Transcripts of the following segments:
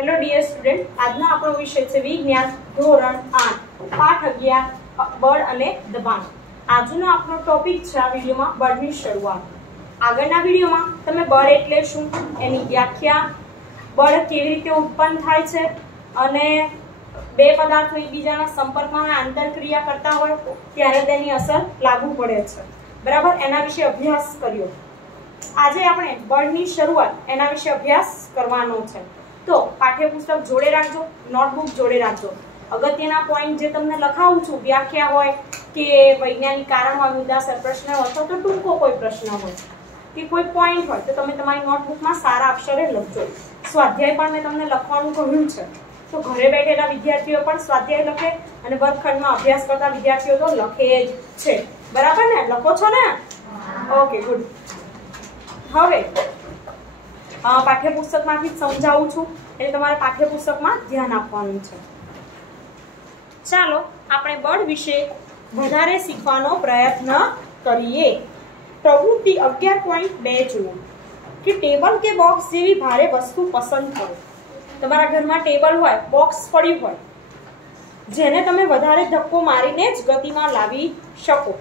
Hello dear student, આજનો આપણો વિષય છે વિજ્ઞાન ધોરણ 8 પાઠ 11 બળ અને દબાણ। આજનો આપણો ટોપિક છે આ વિડિયોમાં બળની શરૂઆત। આગળના વિડિયોમાં તમે બળ એટલે શું, એની વ્યાખ્યા, બળ કેવી રીતે ઉત્પન્ન થાય છે અને બે પદાર્થો એકબીજાના સંપર્કમાં આંતરક્રિયા કરતા હોય ત્યારે તેની અસર લાગુ પડે છે, બરાબર, એના વિશે અભ્યાસ કર્યો। આજે આપણે બળની શરૂઆત એના વિશે અભ્યાસ કરવાનો છે। तो पाठ्यपुस्तक जोड़े राखजो, नोटबुक जोड़े राखजो। अगत्यना पॉइंट जे तमने लखावुं छुं, व्याख्या होय के वैज्ञानिक कारण होय, मुद्दासर प्रश्न होय तो टूंको कोई प्रश्न होय के कोई पॉइंट होय तो तमे तमारी नोटबुक में सारा अक्षरे लखजो। स्वाध्याय पण मैं तमने लखवानुं कह्युं छे, तो घरे बैठेला विद्यार्थीओ पण स्वाध्याय लखे अने वर्गखंडमां अभ्यास करता विद्यार्थीओ तो लखे ज छे, बराबर ने? लखो छो ने? Okay, good. हवे पाठ्यपुस्तक में समझावुं छुं એટલે તમારે પાઠ્યપુસ્તકમાં ધ્યાન આપવાનું છે। ચાલો આપણે બળ વિશે વધારે શીખવાનો પ્રયત્ન કરીએ। પ્રવૃત્તિ 11.2 જુઓ કે ટેબલ કે બોક્સ જેવી ભારે વસ્તુ પસંદ કરો। તમારા ઘરમાં ટેબલ હોય, બોક્સ પડ્યું હોય, જેને તમે વધારે ધક્કો મારીને જ ગતિમાં લાવી શકો,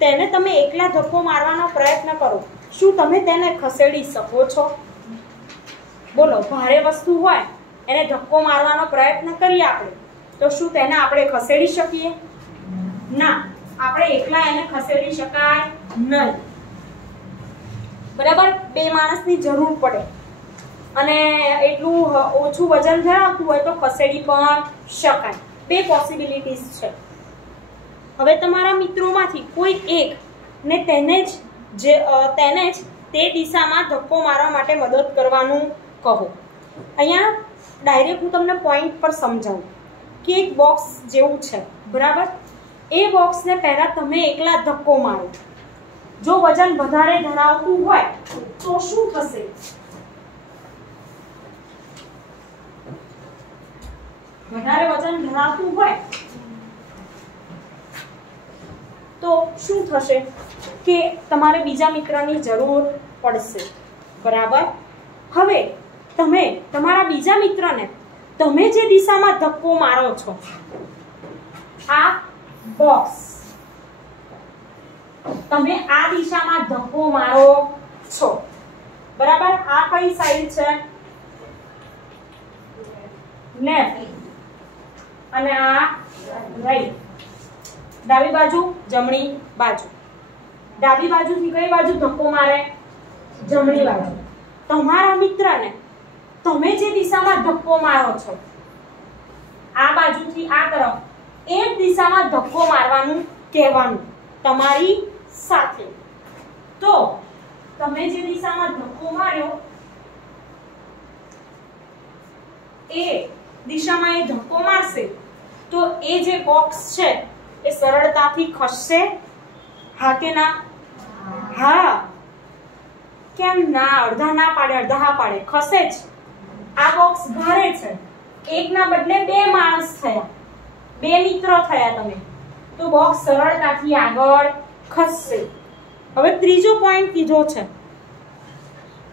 તેને તમે એકલા ધક્કો મારવાનો પ્રયત્ન કરો, શું તમે તેને ખસેડી શકો છો? बोलो, भारे वस्तु होय एने धक्को मारवानो प्रयत्न करीए आपणे तो शुं तेने आपणे खसेडी शकीए? ना, आपणे एकला एने खसेडी शकाय नहीं, बराबर। बे माणसनी जरूर पड़े अने एटલું ઓછું વજન ધરાવતું હોય તો ખસેડી પણ શકાય। બે પોસિબિલિટીઝ છે। હવે તમારા મિત્રોમાંથી કોઈ એક ને તેને જ તે દિશામાં ધક્કો મારવા માટે મદદ કરવાનું કહો। અહીંયા ડાયરેક્ટ હું તમને પોઈન્ટ પર સમજાવું કે એક બોક્સ જેવું છે, બરાબર। એ બોક્સને પહેલા તમે એકલા ધક્કો મારો, જો વજન વધારે ધરાવતું હોય તો શું થશે? વધારે વજન ધરાવતું હોય તો શું થશે કે તમારે બીજા મિત્રની જરૂર પડશે, બરાબર। હવે તમે તમારા બીજા મિત્રને તમે જે દિશામાં ધક્કો મારો છો, આ બોક્સ તમે આ દિશામાં ધક્કો મારો છો, બરાબર। આ કઈ સાઈડ છે? લેફ્ટ અને આ રાઈટ। ડાબી બાજુ, જમણી બાજુ। ડાબી બાજુથી કઈ બાજુ ધક્કો મારે? જમણી બાજુ। તમારા મિત્રને તમે જે દિશામાં ધક્કો મારો છો, આ બાજુથી આ તરફ એ દિશામાં ધક્કો મારવાનું કહેવાનું તમારી સાથે। તો તમે જે દિશામાં ધક્કો માર્યો એ દિશામાં એ ધક્કો મારશે તો એ જે બોક્સ છે એ સરળતાથી ખસશે, હા કે ના? હા। કેમ ના? અડધા ના પાડે, અડધા હા પાડે, ખસે જ। આ બોક્સ ભારે છે, એકના બદલે બે માણસ થયા, બે મિત્રો થયા તમે, તો બોક્સ સરળતાથી આગળ ખસશે। હવે ત્રીજો પોઈન્ટ કીધો છે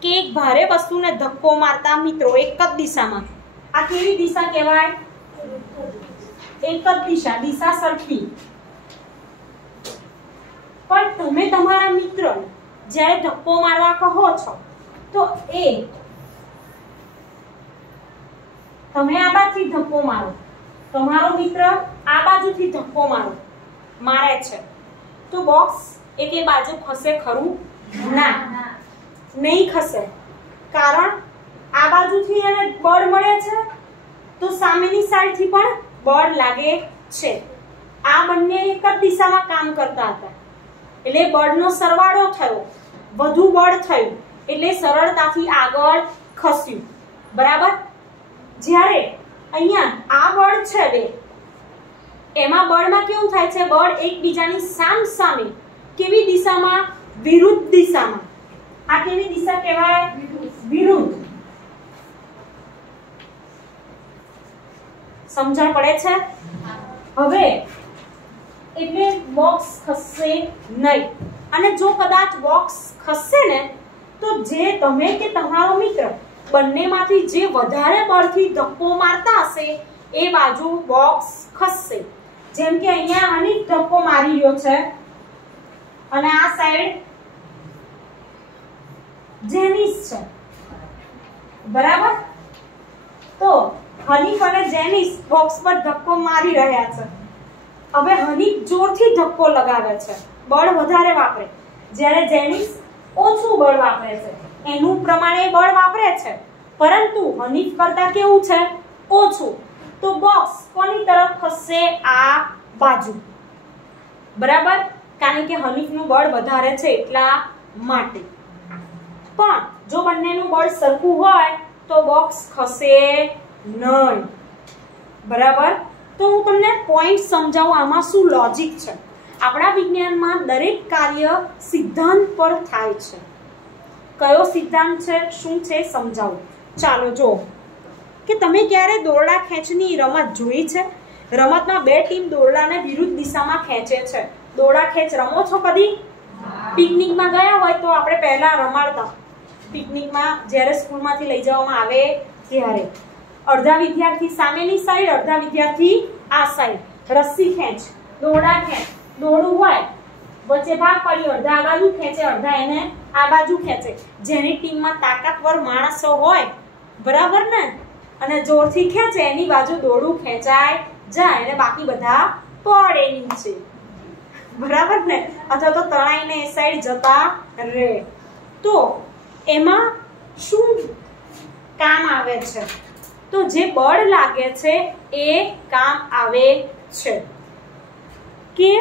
કે એક ભારે વસ્તુને ધક્કો મારતા મિત્રો એક જ દિશામાં, આ કેવી દિશા કહેવાય? એક જ દિશા, દિશા સરખી। પણ તમે તમારા મિત્રને જ્યારે ધક્કો મારવા કહો છો તો એ તમે આ બાજુથી ધક્કો મારો, તમારો મિત્ર આ બાજુથી ધક્કો મારે છે, તો બોક્સ એકે બાજુ ખસે ખરું? ના, નહીં ખસે। કારણ આ બાજુથી એને બળ મળે છે તો સામેની સાઈડથી પણ બળ લાગે છે। આ બંને એક જ દિશામાં કામ કરતા હતા એટલે બળનો સરવાળો થયો, વધુ બળ થયું એટલે સરળતાથી આગળ ખસ્યું, બરાબર। જ્યારે અહીંયા આ બળ છે બે, એમાં બળમાં કેવું થાય છે? બળ એકબીજાની સામસામે, કેવી દિશામાં? વિરુદ્ધ દિશામાં। આ કેવી દિશા કહેવાય? વિરુદ્ધ। સમજણ પડે છે? હવે એટલે બોક્સ ખસશે નહીં, અને જો કદાચ બોક્સ ખસશે ને તો જે તમે કે તમારો મિત્ર બંનેમાંથી જે વધારે બળથી ધક્કો મારતા હશે એ બાજુ બોક્સ ખસશે। જેમ કે અહીંયા હનીફ ધક્કો મારી રહ્યો છે અને આ સાઈડ જેનિસ છે, બરાબર। તો હનીફ અને જેનિસ બોક્સ પર ધક્કો મારી રહ્યા છે। હવે હનીફ જોરથી ધક્કો લગાવે છે, બળ વધારે વાપરે, જ્યારે જેનિસ ઓછું બળ વાપરે છે। એનું પ્રમાણે બળ વાપરે છે, પરંતુ હનીફ કરતા કેવું છે? ઓછું। તો બોક્સ કોની તરફ ખસશે? આ બાજુ, બરાબર, કારણ કે હનીફનું બળ વધારે છે એટલા માટે। પણ જો બંનેનું બળ સરખું હોય તો બોક્સ ખસે નહીં, બરાબર। તો હું તમને પોઈન્ટ સમજાવું આમાં શું લોજિક છે। આપણા વિજ્ઞાનમાં દરેક કાર્ય સિદ્ધાંત પર થાય છે। કયો સિદ્ધાંત છે, શું છે, સમજાવું। ચાલો જો કે તમે ક્યારે દોરડા ખેંચની રમત જોઈ છે? રમતમાં બે ટીમ દોરડાને વિરુદ્ધ દિશામાં ખેંચે છે। દોરડા ખેંચ રમો છો કદી? પિકનિકમાં ગયા હોય તો આપણે પહેલા રમાડતા। પિકનિકમાં જ્યારે સ્કૂલમાંથી લઈ જવામાં આવે ત્યારે અડધા વિદ્યાર્થી સામેની સાઈડ, અડધા વિદ્યાર્થી આ સાઈડ, રસ્સી ખેંચ, દોરડા ખેંચ, દોરડું હોય વચ્ચે ભાગ પડી, અડધા આ બાજુ ખેંચે, અડધા એને આ બાજુ ખેંચે। જેની ટીમમાં તાકાતવર માણસો હોય, બરાબર ને, અને જોરથી ખેંચે એની બાજુ દોરડું ખેંચાય જાય અને બાકી બધા પડે નીચે, બરાબર ને, અથવા તો તણાઈને એ સાઈડ જતા રહે। તો એમાં શું કામ આવે છે? તો જે બળ લાગે છે એ કામ આવે છે કે,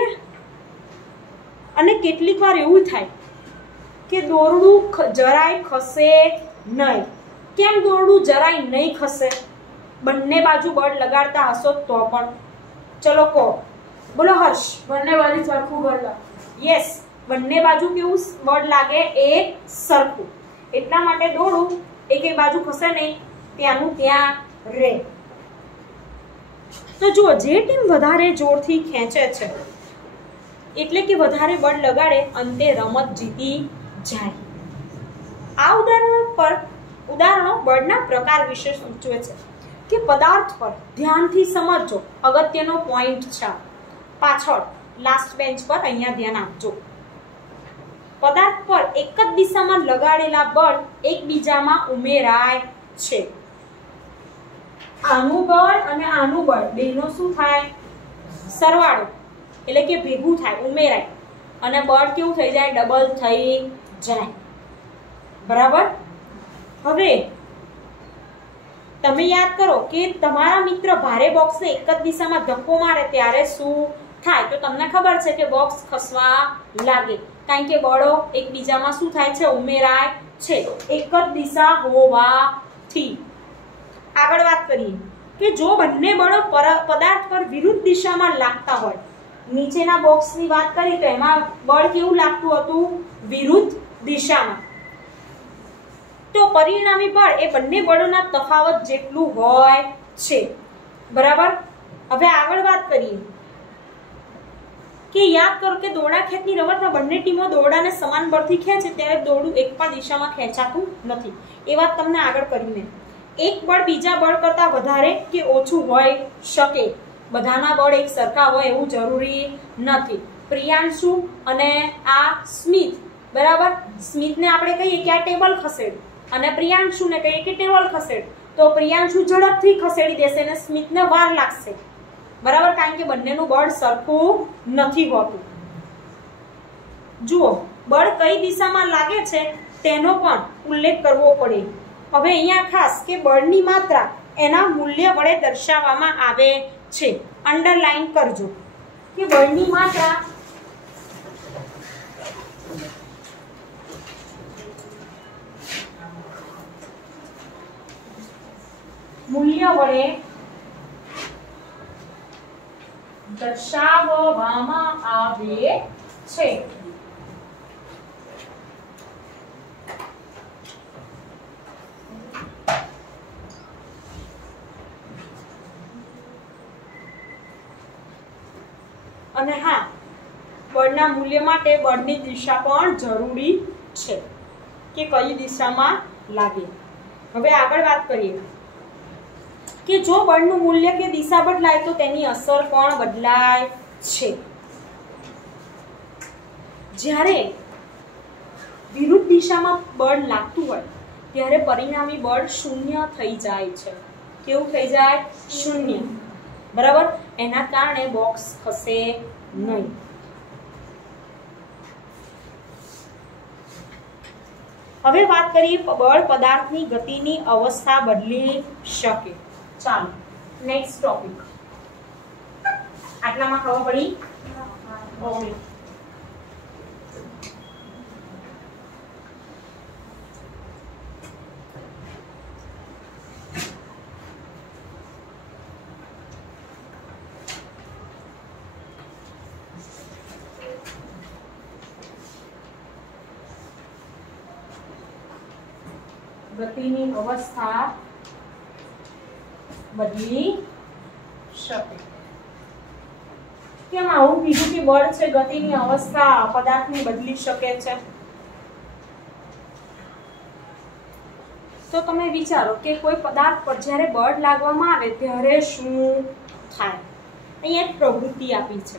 અને કેટલીક વાર એવું થાય કે દોરડું જરાય ખસે નહીં। કેમ દોરડું જરાય નહીં ખસે? બંને બાજુ બળ લગાડતા હશો તો પણ। ચલો કહો, બોલો હર્ષ। બંને બાજુ સરખું બળ લાગે। યસ, બંને બાજુ કેવું બળ લાગે? એક સરખું। એટલા માટે દોરડું એક બાજુ ખસે નહીં, ત્યાંનું ત્યાં રહે। તો જો જે ટીમ વધારે જોરથી ખેંચે છે એટલે કે વધારે બળ લગાડે, અંતે રમત જીતી જાય। આ ઉદાહરણો બળના પ્રકાર વિશે સૂચવે છે કે પદાર્થ પર ધ્યાનથી સમજજો। અગત્યનો પોઈન્ટ છે પાછળ લાસ્ટ બેન્ચ પર, અહીંયા ધ્યાન આપજો। પદાર્થ પર એક જ દિશામાં લગાડેલા બળ એકબીજામાં ઉમેરાય છે। આનું બળ અને આનું બળ બેનો શું થાય? સરવાળો, એટલે કે ભેગું થાય, ઉમેરાય, અને બળ કેવું થઈ જાય? ડબલ થઈ જાય, બરાબર। હવે તમે યાદ કરો કે તમારા મિત્ર ભારે બોક્સને એક જ દિશામાં ધક્કો મારે ત્યારે શું થાય? તો તમને ખબર છે કે બોક્સ ખસવા લાગે, કારણ કે બળો એકબીજામાં શું થાય છે? ઉમેરાય છે, એક જ દિશા હોવાથી। આગળ વાત કરીએ કે જો બંને બળો પદાર્થ પર વિરુદ્ધ દિશામાં લાગતા હોય, નીચેના બોક્સની વાત કરી તો એમાં બળ કેવું લાગતું હતું? વિરુદ્ધ દિશામાં। તો પરિણામી બળ એ બંને બળોના તફાવત જેટલું હોય છે, બરાબર। હવે આગળ વાત કરીએ કે યાદ કરો કે દોરડા ખેંચની રમતમાં બંને ટીમો દોરડાને સમાન બળથી ખેંચે ત્યારે દોરડું એક પણ દિશામાં ખેંચાતું નથી। એ વાત તમને આગળ કરીને, એક બળ બીજા બળ કરતા વધારે કે ઓછું હોઈ શકે, બધાના બળ એક સરખા હોય એવું જરૂરી નથી। પ્રિયાંશુ અને આ સ્મિત, બરાબર, સ્મિતને આપણે કહીએ કે આ ટેબલ ખસેડ અને પ્રિયાંશુને કહીએ કે ટેબલ ખસેડ, તો પ્રિયાંશુ ઝડપથી ખસેડી દેશે અને સ્મિતને વાર લાગશે, બરાબર, કારણ કે બંનેનું બળ સરખું નથી હોતું। જુઓ, બળ કઈ દિશામાં લાગે છે તેનો પણ ઉલ્લેખ કરવો પડે। હવે અહીંયા ખાસ કે બળની માત્રા એના મૂલ્ય વડે દર્શાવવામાં આવે છે। અંડરલાઈન કરજો કે બળની માત્રા મૂલ્ય વડે દર્શાવવામાં આવે છે। અને હા, બળના મૂલ્ય માટે બળની દિશા પણ જરૂરી છે કે કઈ દિશામાં લાગે। હવે આગળ વાત કરીએ કે જો બળનું મૂલ્ય કે દિશા બદલાય તો તેની અસર પણ બદલાય છે. જ્યારે વિરુદ્ધ દિશામાં બળ લાગતું હોય ત્યારે પરિણામી બળ શૂન્ય થઈ જાય છે. કેવું થઈ જાય? શૂન્ય. બરાબર. એના કારણે બોક્સ ખસે નહીં. હવે વાત કરીએ બળ પદાર્થની ગતિની અવસ્થા બદલી શકે. ચાલો નેક્સ્ટ ટોપિક. આટલામાં ખબર પડી? ઓકે. ગતિની અવસ્થા બદલી શકે. કેમ આવું કીધું કે બળ છે ગતિની અવસ્થા પદાર્થની બદલી શકે છે? તો તમે વિચારો કે કોઈ પદાર્થ પર જ્યારે બળ લાગવામાં આવે ત્યારે શું થાય. અહીંયા એક પ્રવૃત્તિ આપી છે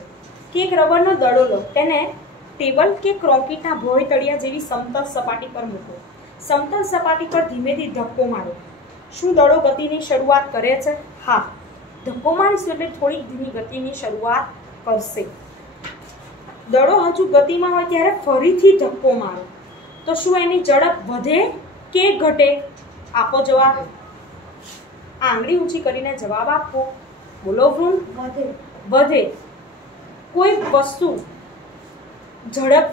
કે એક રબરનો દડો લો, તેને ટેબલ કે ક્રોકેટના ભોય તળિયા જેવી સમતલ સપાટી પર મૂકો. સમતલ સપાટી પર ધીમેથી ધક્કો મારો. શું દડો ગતિની શરૂઆત કરે છે? હા. ધક્કો મારીશું એટલે થોડીક ધીમી ગતિની શરૂઆત કરશે. દડો હજુ ગતિમાં હોય ત્યારે ફરીથી ધક્કો મારો તો શું એની ઝડપ વધે કે ઘટે? આપો જવાબ. આંગળી ઊંચી કરીને જવાબ આપો. બોલો વૃંદ. વધે. વધે. કોઈ વસ્તુ ઝડપ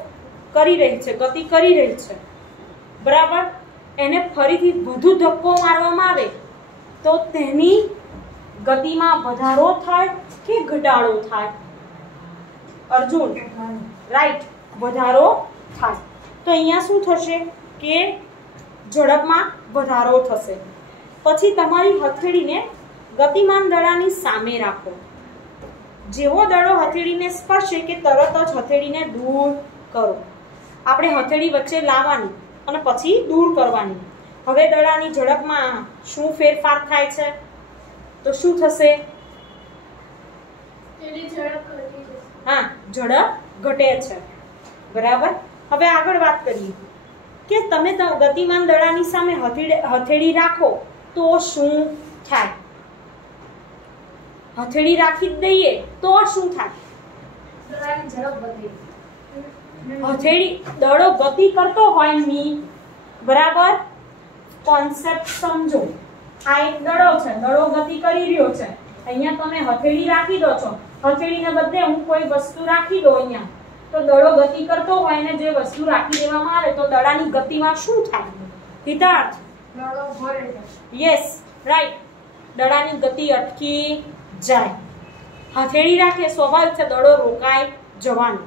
કરી રહી છે, ગતિ કરી રહી છે, બરાબર, એને ફરીથી વધુ ધક્કો મારવામાં આવે તો તેની ગતિમાં વધારો થાય કે ઘટાડો થાય? અર્જુન. રાઈટ. વધારો થાય. તો અહીંયા શું થશે કે ઝડપમાં વધારો થશે. પછી તમારી હથેળીને ગતિમાન દડાની સામે રાખો. જેવો દડો હથેળીને સ્પર્શે કે તરત જ હથેળીને દૂર કરો. આપણે હથેળી વચ્ચે લાવવાની અને પછી દૂર કરવાની. હવે દડાની ઝડપમાં શું ફેરફાર થાય છે? તો શું થશે? તેની ઝડપ ઘટી જશે. હા, ઝડપ ઘટે છે. બરાબર. હવે આગળ વાત કરીએ કે તમે ગતિમાન દડાની સામે હથેળી રાખો તો શું થાય? હથેળી રાખી જ દઈએ તો શું થાય? દડાની ઝડપ વધે. હથેળી દડો ગતિ કરતો હોય ની, બરાબર, કોન્સેપ્ટ સમજો. આ એક દડો છે, દડો ગતિ કરી રહ્યો છે. અહીંયા તમે હથેળી રાખી દો છો, હથેળીને બદલે હું કોઈ વસ્તુ રાખી દો અહીંયા, તો દડો ગતિ કરતો હોય ને જે વસ્તુ રાખી દેવામાં આવે તો દડાની ગતિમાં શું થાય? હિતાર્થ. દડો ભરે છે. Yes, right. દડાની ગતિ અટકી જાય. હથેળી રાખે સ્વાભાવિક છે દડો રોકાઈ જવાનો.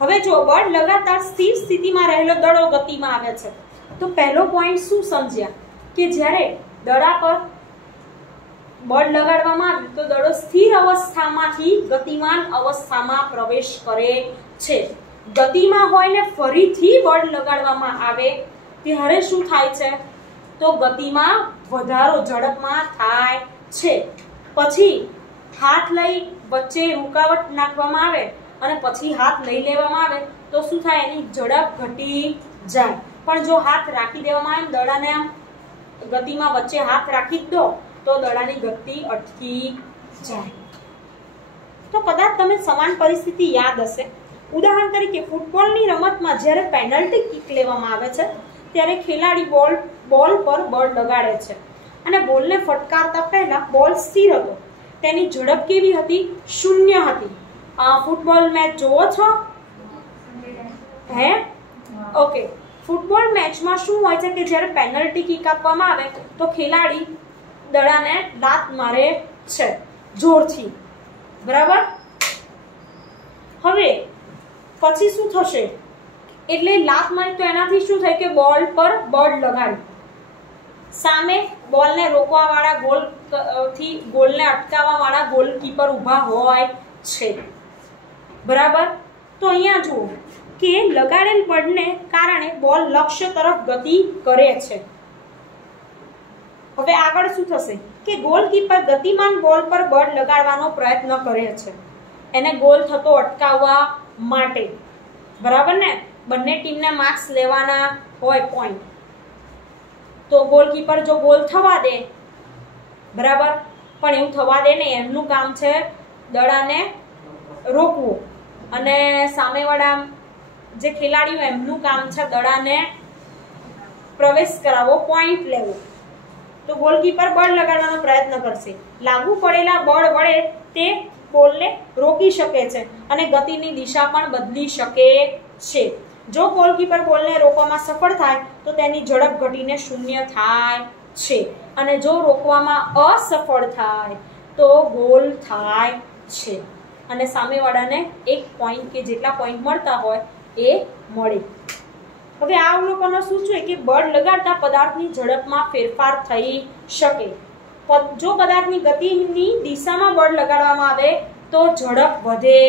હવે જો બળ લગાતાર સ્થિર સ્થિતિમાં રહેલો દડો ગતિમાં આવે છે તો પહેલો પોઈન્ટ શું સમજ્યા કે જ્યારે દડા પર બળ લગાડવામાં આવે તો દડો સ્થિર અવસ્થામાંથી ગતિમાન અવસ્થામાં પ્રવેશ કરે છે. ગતિમાં હોય ને ફરીથી બળ લગાડવામાં આવે ત્યારે શું થાય છે? તો ગતિમાં વધારો ઝડપમાં થાય છે. પછી હાથ લઈ વચ્ચે રૂકાવટ નાખવામાં આવે અને પછી હાથ લઈ લેવામાં આવે તો શું થાય? એની ઝડપ ઘટી જાય. પણ જો હાથ રાખી દેવામાં આવે દડાને આમ ગતિમાં વચ્ચે હાથ રાખી દો તો દડાની ગતિ અટકી જાય. તો કદાચ તમે સમાન પરિસ્થિતિ યાદ હશે. ઉદાહરણ તરીકે ફૂટબોલની રમતમાં જ્યારે પેનલ્ટી કિક લેવામાં આવે છે ત્યારે ખેલાડી બોલ પર બળ લગાડે છે અને બોલને ફટકારતા પહેલા બોલ સ્થિર હતો. તેની ઝડપ કેવી હતી? શૂન્ય હતી. ફૂટબોલ મેચ જોવો છો? હે? ઓકે. ફૂટબોલ મેચમાં શું હોય છે કે જ્યારે પેનલ્ટી કિક આપવામાં આવે તો ખેલાડી દડાને લાત મારે છે જોરથી, બરાબર. હવે પછી શું થશે? એટલે લાત મારી તો એનાથી શું થાય કે બોલ પર બળ લગાડ્યું. સામે બોલને રોકવા વાળા ગોલને અટકાવવા વાળા ગોલકીપર ઊભા હોય છે, બરાબર. તો અહીંયા જુઓ કે લગાડેલ બળને કારણે બોલ લક્ષ્ય તરફ ગતિ કરે છે. હવે આગળ શું થશે કે ગોલકીપર ગતિમાન બોલ પર બળ લગાડવાનો પ્રયત્ન કરે છે એને ગોલ થતો અટકાવવા માટે. બરાબર ને? બંને ટીમને માર્ક્સ લેવાના હોય પોઈન્ટ. તો ગોલકીપર જો ગોલ થવા દે, બરાબર, પણ એવું થવા દે ને એમનું કામ છે દડાને રોકવું અને સામેવાળા જે ખેલાડીઓ એમનું કામ છે દડાને પ્રવેશ કરાવવો, પોઈન્ટ લેવો. તો ગોલકીપર બળ લગાડવાનો પ્રયત્ન કરશે. લાગુ પડેલા બળ વડે તે બોલને રોકી શકે છે અને ગતિની દિશા પણ બદલી શકે છે. જો ગોલકીપર બોલને રોકવામાં સફળ થાય તો તેની ઝડપ ઘટીને 0 થાય છે અને જો રોકવામાં અસફળ થાય તો ગોલ થાય છે અને સામેવાળાને 1 પોઈન્ટ કે જેટલા પોઈન્ટ મળતા હોય એ મળે. હવે આ અવલોકનો શું છે કે બળ લગાડતા પદાર્થની ઝડપમાં ફેરફાર થઈ શકે. જો પદાર્થની ગતિની દિશામાં બળ લગાડવામાં આવે તો ઝડપ વધે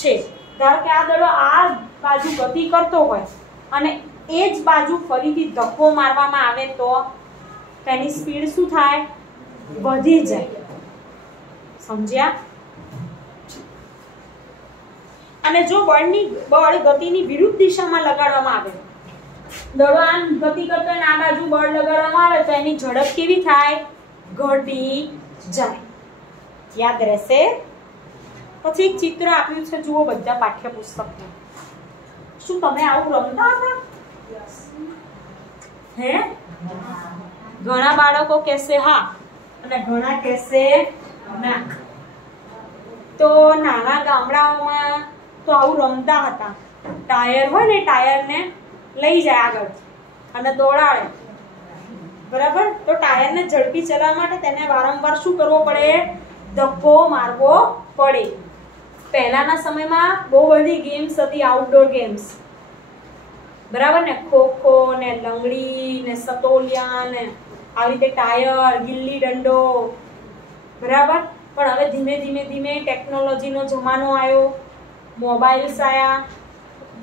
છે. ધારો કે આ દડો આ બાજુ ગતિ કરતો હોય અને એ જ બાજુ ફરીથી ધક્કો મારવામાં આવે તો તેની સ્પીડ શું થાય? વધી જાય. સમજ્યા? અને જો બળ ગતિની વિરુદ્ધ દિશામાં લગાડવામાં આવે, દડો આમ ગતિ કરતો હોય અને આ બાજુ બળ લગાડવામાં આવે તો એની ઝડપ કેવી થાય? ઘટી જાય. યાદ રહેશે? પછી એક ચિત્ર આપ્યું છે, જુઓ બધા પાઠ્યપુસ્તકમાં. શું તમે આવું રમતા હતા? હે? ઘણા બાળકો કહેશે હા અને ઘણા કહેશે ના. તો નાના ગામડાઓમાં તો આવું રમતા હતા. ટાયર હોય ને, ટાયરને લઈ જાય આગળ અને દોડાડે, બરાબર? તો ટાયરને ઝડપી ચલાવવા માટે તેને વારંવાર શું કરવો પડે? ધક્કો મારવો પડે. પહેલાના સમયમાં બહુ બધી ગેમ્સ હતી, આઉટડોર ગેમ્સ, બરાબર ને? ખોખો ને લંગડી ને સતોલિયા ને આવી રીતે ટાયર, ગિલ્લી દંડો, બરાબર. પણ હવે ધીમે ધીમે ટેકનોલોજીનો જમાનો આવ્યો, મોબાઈલ્સ આવ્યા,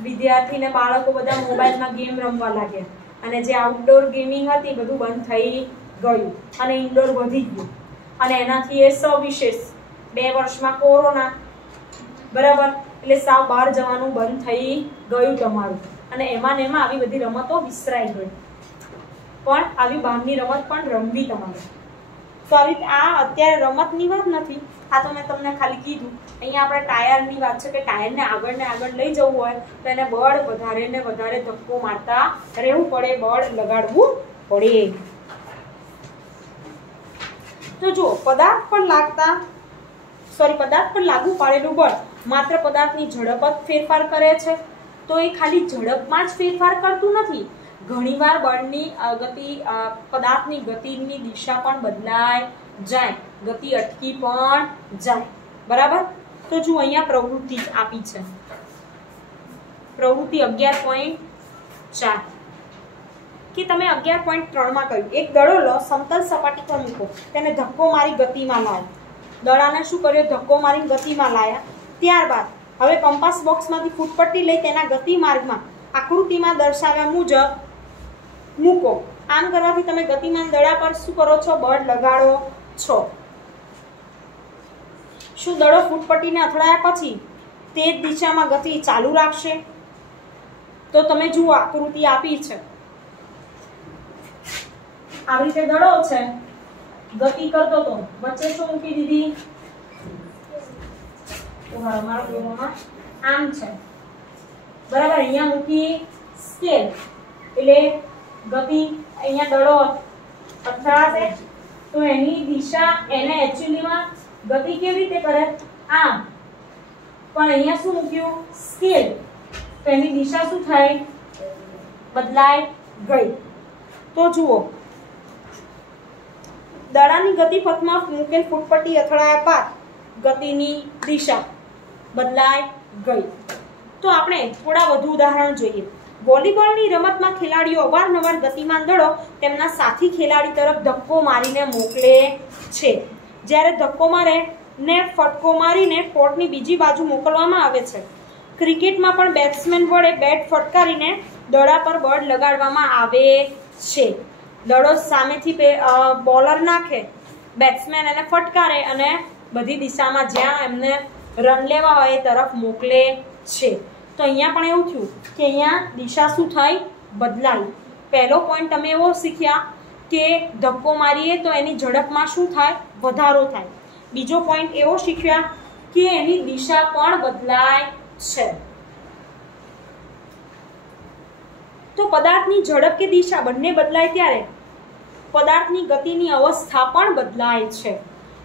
વિદ્યાર્થી ને બાળકો બધા મોબાઈલમાં ગેમ રમવા લાગ્યા અને જે આઉટડોર ગેમિંગ હતી બધું બંધ થઈ ગયું અને ઇન્ડોર વધી ગયું. અને એનાથી એ સવિશેષ 2 વર્ષમાં કોરોના, બરાબર, એટલે સાવ બહાર જવાનું બંધ થઈ ગયું તમારું અને એમાં ને એમાં આવી બધી રમતો વિસરાઈ ગઈ. પણ આવી બહારની રમત પણ રમવી તમારે. તો આવી આ અત્યારે રમતની વાત નથી, આ તો મેં તમને ખાલી કીધું. અહીંયા આપણે ટાયરની વાત છે કે ટાયરને આગળ ને આગળ લઈ જવું હોય તો એને બળ વધારે ને વધારે ધક્કો મારતા રહેવું પડે, બળ લગાડવું પડે. તો જો પદાર્થ પર લાગુ પાડેલું બળ માત્ર પદાર્થની ઝડપ જ ફેરફાર કરે છે તો એ ખાલી ઝડપમાં જ ફેરફાર કરતું નથી. ઘણીવાર બળની પદાર્થની ગતિની દિશા પણ બદલાઈ જાય, ગતિ અટકી પણ જાય, બરાબર. તો જો અહીંયા પ્રવૃત્તિ આપી છે, પ્રવૃત્તિ 11.4 કે તમે 11.3 માં કહ્યું એક દડો લો, સમતલ સપાટી પર મૂકો, તેને ધક્કો મારી ગતિમાં લાવો. દડાને શું કર્યો? ધક્કો મારી ગતિમાં લાયા. ત્યારબાદ હવે કંપાસ બોક્સમાંથી ફૂટપટ્ટી લઈ તેના ગતિ માર્ગમાં આકૃતિમાં દર્શાવ્યા મુજબ મૂકો. આમ કરવાથી તમે ગતિમાન દડા પર શું કરો છો? બળ લગાડો છો. શું દડો ફૂટપટ્ટીને અથડાયા પછી તે જ દિશામાં ગતિ ચાલુ રાખશે? તો તમે જુઓ, આકૃતિ આપી છે, આવી રીતે દડો છે, ગતિ કરતો તો વચ્ચે શું મૂકી દીધી? મારો ડોમાં આમ છે, બરાબર. અહીંયા મૂકી સ્કેલ, એટલે ગતિ અહીંયા દડો અથડાશે તો એની દિશા, એને એક્ચ્યુઅલીમાં ગતિ કેવી રીતે કરે? આમ. પણ અહીંયા શું મૂક્યું? સ્કેલ, તો એની દિશા શું થઈ? બદલાઈ ગઈ. તો જુઓ, દડાની ગતિ પથમાં મૂકેલ ફૂટપટ્ટી અથડાયા બાદ ગતિની દિશા બદલાઈ ગઈ. તો આપણે થોડા વધુ ઉદાહરણ જોઈએ. વોલીબોલની રમતમાં ખેલાડીઓ અવારનવાર ગતિમાન દડો તેમના સાથી ખેલાડી તરફ ધક્કો મારીને મોકલે છે. જ્યારે ધક્કો મારે ને ફટકો મારીને કોર્ટની બીજી બાજુ મોકલવામાં આવે છે ક્રિકેટમાં પણ બેટ્સમેન વડે બેટ ફટકારીને દડા પર બળ લગાડવામાં આવે છે. દડો સામેથી બોલર નાખે, બેટ્સમેન એને ફટકારે અને બધી દિશામાં જ્યાં એમને રન લેવા હોય એ તરફ મોકલે છે. તો અહીંયા પણ એવું થયું કે અહીંયા દિશા શું થઈ? બદલાઈ. પહેલો પોઈન્ટ તમે એવો શીખ્યા કે ધક્કો મારીએ તો એની ઝડપમાં શું થાય? વધારો થાય. બીજો પોઈન્ટ એવો શીખ્યા કે એની દિશા પણ બદલાય છે. તો પદાર્થની ઝડપ કે દિશા બંને બદલાય ત્યારે પદાર્થની ગતિની અવસ્થા પણ બદલાય છે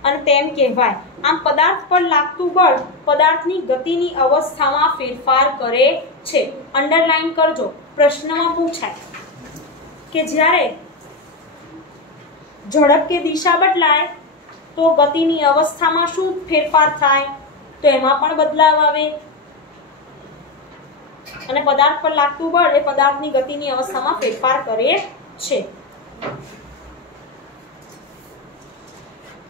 અને તેમ કહેવાય. આમ પદાર્થ પર લાગતું બળ પદાર્થની ગતિની અવસ્થામાં ફેરફાર કરે છે. અંડરલાઈન કરજો, પ્રશ્નમાં પૂછાય કે જ્યારે ઝડપ કે દિશા બદલાય તો ગતિની અવસ્થામાં શું ફેરફાર થાય? તો એમાં પણ બદલાવ આવે અને પદાર્થ પર લાગતું બળ એ પદાર્થની ગતિની અવસ્થામાં ફેરફાર કરે છે.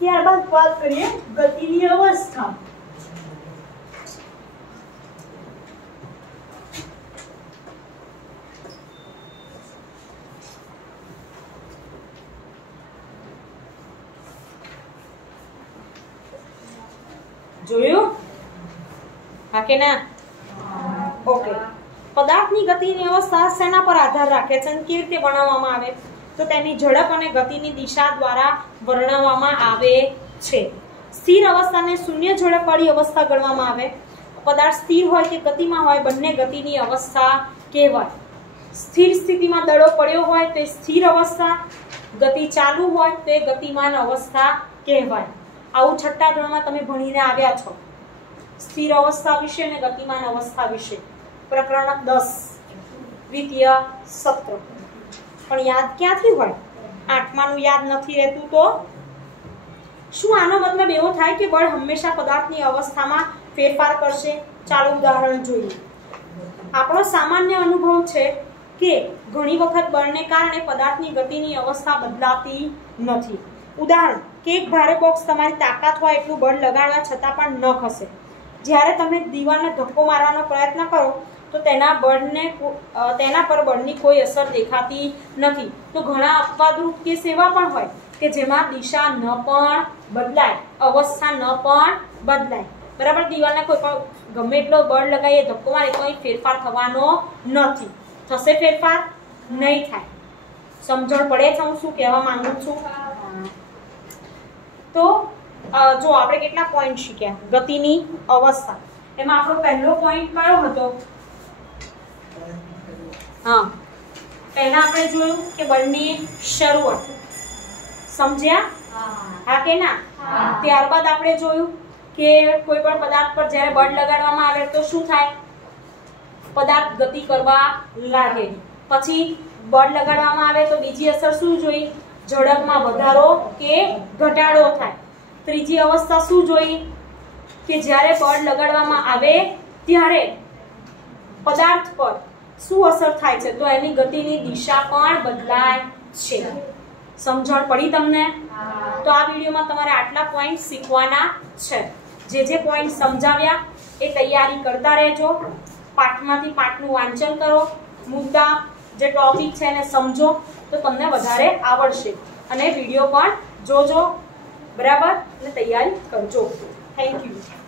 ત્યારબાદ વાત કરીએ ગતિની અવસ્થા. જોયું? હા કે ના? ઓકે. પદાર્થની ગતિની અવસ્થા શેના પર આધાર રાખે છે અને કેવી રીતે વર્ણવવામાં આવે? તો તેની ઝડપ અને ગતિની દિશા દ્વારા વર્ણવવામાં આવે છે. સ્થિર અવસ્થાને શૂન્ય ઝડપવાળી અવસ્થા ગણવામાં આવે. પદાર્થ સ્થિર હોય કે ગતિમાં હોય બંને ગતિની અવસ્થા કહેવાય. સ્થિર સ્થિતિમાં દડો પડ્યો હોય તો એ સ્થિર અવસ્થા, ગતિ ચાલુ હોય તો એ ગતિમાન અવસ્થા કહેવાય. આવું છઠ્ઠા ધોરણમાં તમે ભણીને આવ્યા છો. સ્થિર અવસ્થા વિશે અને ગતિમાન અવસ્થા વિશે. પ્રકરણ 10 દ્વિતીય સત્ર. પણ યાદ ક્યાંથી હોય? આઠમાનું યાદ નથી રહેતું તો શું આનો મતલબ એવો થાય કે બળ હંમેશા પદાર્થની અવસ્થામાં ફેરફાર કરશે? ચાલો ઉદાહરણ જોઈએ. આપણો સામાન્ય અનુભવ છે કે ઘણી વખત બળને કારણે પદાર્થની ગતિની અવસ્થા બદલાતી નથી. ઉદાહરણ કે એક ભારે બોક્સ તમારી તાકાત હોય એટલું બળ લગાડવા છતાં પણ ન ખસે. જ્યારે તમે દીવાલને ધક્કો મારવાનો પ્રયત્ન કરો તો તેના પર બળની કોઈ અસર દેખાતી નથી. તો ઘણા અપવાદરૂપ કેસ એવા પણ હોય કે જેમાં દિશા ન પણ બદલાય, અવસ્થા ન પણ બદલાય. બરાબર? દીવાલને કોઈ પણ ગમે એટલો બળ લગાવીએ, ધક્કો મારે, કોઈ ફેરફાર થવાનો નથી. થશે ફેરફાર? નહીં થાય. સમજણ પડે છે હું શું કહેવા માંગુ છું? તો જો આપણે કેટલા પોઈન્ટ શીખ્યા ગતિની અવસ્થા. એમાં આપણો પહેલો પોઈન્ટ કયો હતો? હા, પહેલા આપણે જોયું કે બળની શરૂઆત. સમજ્યા? હા કે ના? ત્યારબાદ આપણે જોયું કે કોઈ પણ પદાર્થ પર જ્યારે બળ લગાડવામાં આવે તો શું થાય? પદાર્થ ગતિ કરવા લાગે. પછી બળ લગાડવામાં આવે તો બીજી અસર શું જોઈ? ઝડપમાં વધારો કે ઘટાડો થાય. ત્રીજી અવસ્થા શું જોઈ? કે જ્યારે બળ લગાડવામાં આવે ત્યારે પદાર્થ પર શું અસર થાય છે? તો એની ગતિની દિશા પણ બદલાય છે. સમજણ પડી તમને? તો આ વિડીયોમાં તમારે આટલા પોઈન્ટ શીખવાના છે. જે પોઈન્ટ સમજાવ્યા એ તૈયારી કરતા રહેજો. પાઠમાંથી પાઠનું વાંચન કરો, મુદ્દા જે ટોપિક છે એને સમજો તો તમને વધારે આવડશે. અને વિડીયો પણ જોજો, બરાબર? અને તૈયારી કરજો. Thank you.